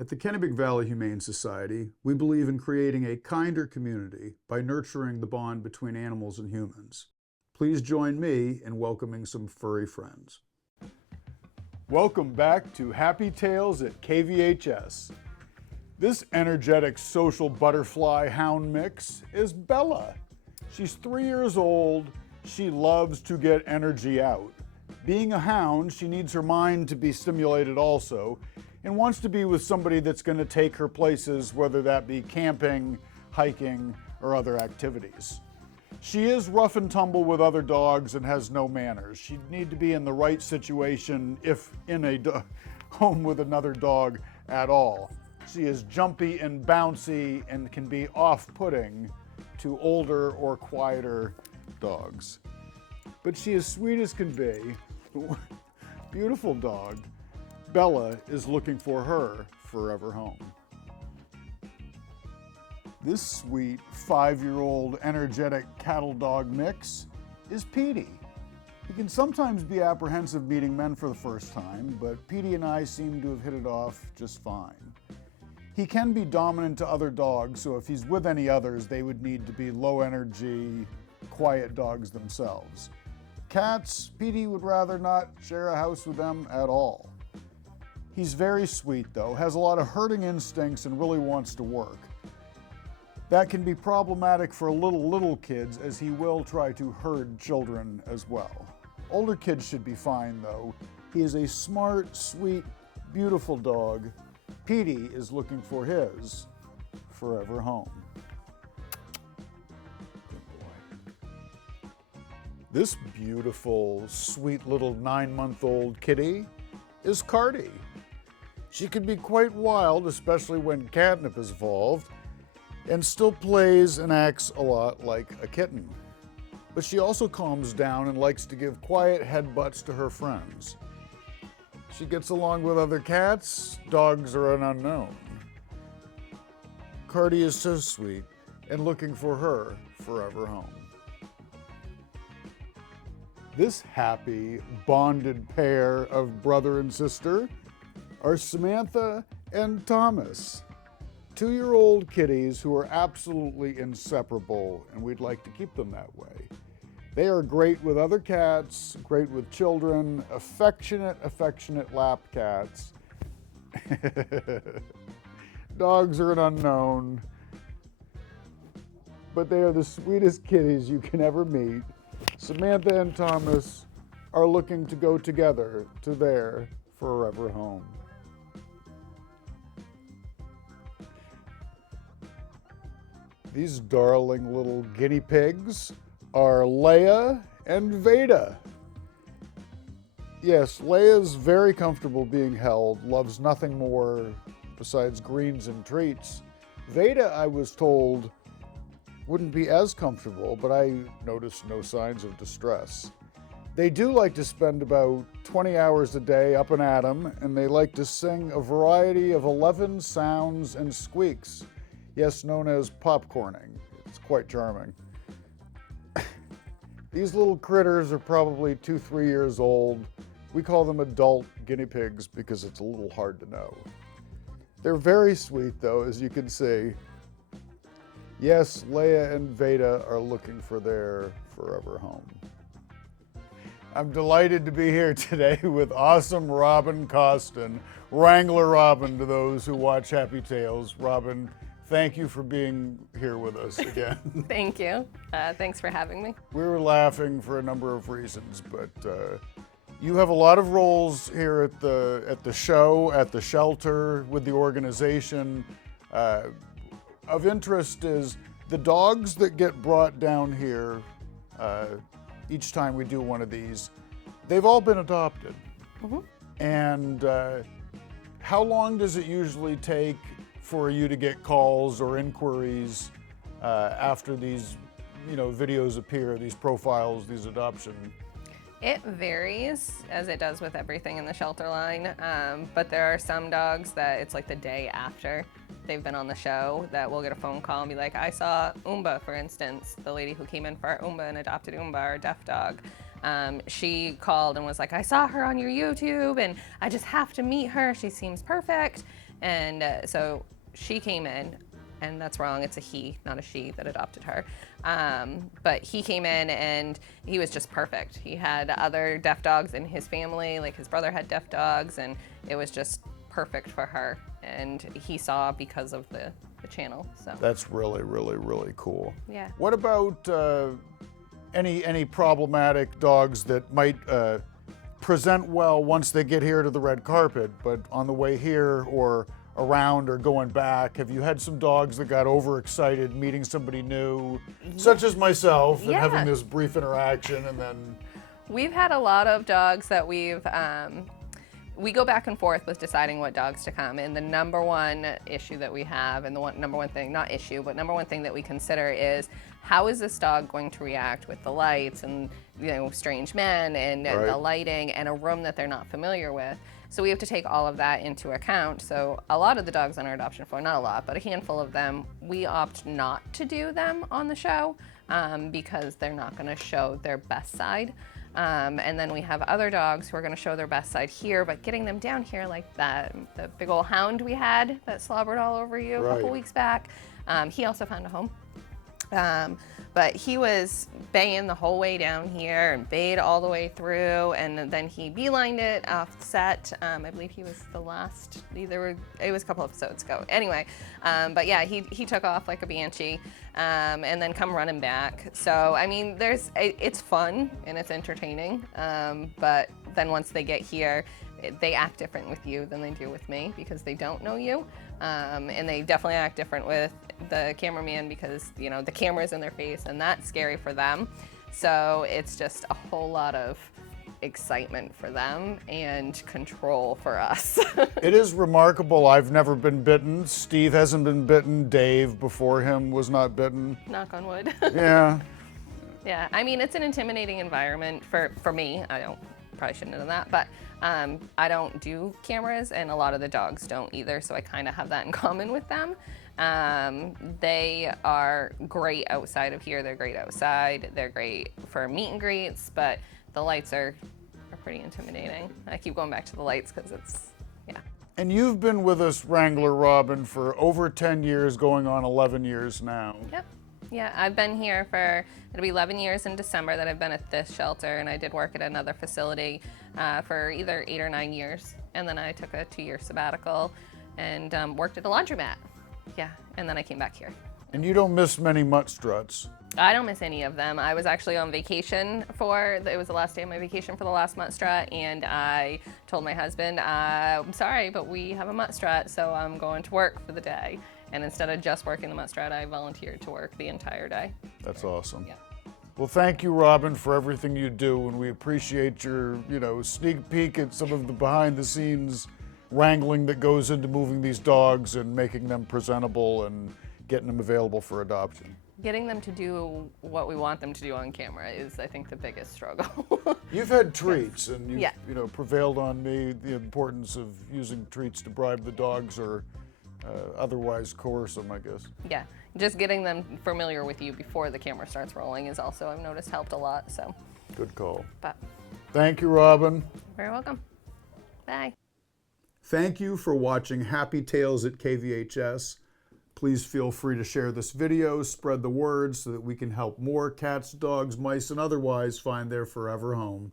At the Kennebec Valley Humane Society, we believe in creating a kinder community by nurturing the bond between animals and humans. Please join me in welcoming some furry friends. Welcome back to Happy Tales at KVHS. This energetic social butterfly hound mix is Bella. She's 3 years old. She loves to get energy out. Being a hound, she needs her mind to be stimulated also, and wants to be with somebody that's going to take her places, whether that be camping, hiking, or other activities. She is rough and tumble with other dogs and has no manners. She'd need to be in the right situation if in a home with another dog at all. She is jumpy and bouncy and can be off-putting to older or quieter dogs. But she is sweet as can be. Beautiful dog. Bella is looking for her forever home. This sweet 5-year-old energetic cattle dog mix is Petey. He can sometimes be apprehensive meeting men for the first time, but Petey and I seem to have hit it off just fine. He can be dominant to other dogs, so if he's with any others, they would need to be low energy, quiet dogs themselves. Cats, Petey would rather not share a house with them at all. He's very sweet though, has a lot of herding instincts and really wants to work. That can be problematic for little kids, as he will try to herd children as well. Older kids should be fine though. He is a smart, sweet, beautiful dog. Petey is looking for his forever home. Good boy. This beautiful, sweet little 9-month-old kitty is Cardi. She can be quite wild, especially when catnip is involved, and still plays and acts a lot like a kitten. But she also calms down and likes to give quiet headbutts to her friends. She gets along with other cats. Dogs are an unknown. Cardi is so sweet and looking for her forever home. This happy, bonded pair of brother and sister are Samantha and Thomas. 2-year-old kitties who are absolutely inseparable, and we'd like to keep them that way. They are great with other cats, great with children, affectionate lap cats. Dogs are an unknown, but they are the sweetest kitties you can ever meet. Samantha and Thomas are looking to go together to their forever home. These darling little guinea pigs are Leia and Veda. Yes, Leia's very comfortable being held, loves nothing more besides greens and treats. Veda, I was told, wouldn't be as comfortable, but I noticed no signs of distress. They do like to spend about 20 hours a day up and at 'em, and they like to sing a variety of 11 sounds and squeaks. Yes, known as popcorning. It's quite charming. These little critters are probably 2-3 years old. We call them adult guinea pigs because it's a little hard to know. They're very sweet though, as you can see. Yes, Leia and Veda are looking for their forever home. I'm delighted to be here today with awesome Robin Costin, Wrangler Robin to those who watch Happy Tales. Robin, thank you for being here with us again. Thank you. Thanks for having me. We were laughing for a number of reasons, but you have a lot of roles here at the show, at the shelter, with the organization. Of interest is the dogs that get brought down here each time we do one of these. They've all been adopted. Mm-hmm. And how long does it usually take for you to get calls or inquiries after these, videos appear, these profiles, these adoption? It varies, as it does with everything in the shelter line, but there are some dogs that it's like the day after they've been on the show that we'll get a phone call and be like, I saw Oomba, for instance, the lady who came in for our Oomba and adopted Oomba, our deaf dog. She called and was like, I saw her on your YouTube and I just have to meet her. She seems perfect. And so she came in, and that's wrong. It's a he, not a she, that adopted her. But he came in, and he was just perfect. He had other deaf dogs in his family, like his brother had deaf dogs, and it was just perfect for her. And he saw because of the channel. So That's really, really, really cool. yeah. What about any problematic dogs that might present well once they get here to the red carpet, but on the way here or around or going back, have you had some dogs that got overexcited meeting somebody new, such as myself, and having this brief interaction and then... We've had a lot of dogs that we go back and forth with deciding what dogs to come. And the number one issue that we have, and the number one thing, not issue, but number one thing that we consider is, how is this dog going to react with the lights and, you know, strange men and the lighting and a room that they're not familiar with. So we have to take all of that into account. So a lot of the dogs on our adoption floor, not a lot, but a handful of them, we opt not to do them on the show because they're not going to show their best side. And then we have other dogs who are going to show their best side here, but getting them down here, like the big old hound we had that slobbered all over you a couple weeks back, he also found a home. But he was baying the whole way down here and bayed all the way through, and then he beelined it off set. I believe he was the last, it was a couple episodes ago. Anyway, but yeah, he took off like a banshee, and then come running back. So, I mean, it's fun and it's entertaining, but then once they get here, they act different with you than they do with me because they don't know you. And they definitely act different with the cameraman because, you know, the camera's in their face and that's scary for them. So it's just a whole lot of excitement for them and control for us. It is remarkable. I've never been bitten. Steve hasn't been bitten. Dave before him was not bitten. Knock on wood. Yeah. Yeah, I mean, it's an intimidating environment for me. Probably shouldn't have done that, but I don't do cameras and a lot of the dogs don't either, so I kind of have that in common with them. They are great outside of here. They're great outside. They're great for meet and greets, but the lights are pretty intimidating. I keep going back to the lights because it's, yeah. And you've been with us, Wrangler Robin, for over 10 years, going on 11 years now. Yep. Yeah, I've been here it'll be 11 years in December that I've been at this shelter, and I did work at another facility for either 8 or 9 years. And then I took a 2-year sabbatical and worked at a laundromat. Yeah, and then I came back here. And you don't miss many mutt struts. I don't miss any of them. I was actually on vacation it was the last day of my vacation for the last mutt strut, and I told my husband, I'm sorry, but we have a mutt strut, so I'm going to work for the day. And instead of just working the mutt strut, I volunteered to work the entire day. That's awesome. Yeah. Well, thank you, Robin, for everything you do, and we appreciate your, sneak peek at some of the behind-the-scenes wrangling that goes into moving these dogs and making them presentable and getting them available for adoption. Getting them to do what we want them to do on camera is, I think, the biggest struggle. You've had treats, and you've Yeah. Prevailed on me the importance of using treats to bribe the dogs or otherwise coerce them, I guess. Yeah, just getting them familiar with you before the camera starts rolling is also, I've noticed, helped a lot. So. Good call. But. Thank you, Robin. Very welcome. Bye. Thank you for watching Happy Tales at KVHS. Please feel free to share this video, spread the word so that we can help more cats, dogs, mice, and otherwise find their forever home.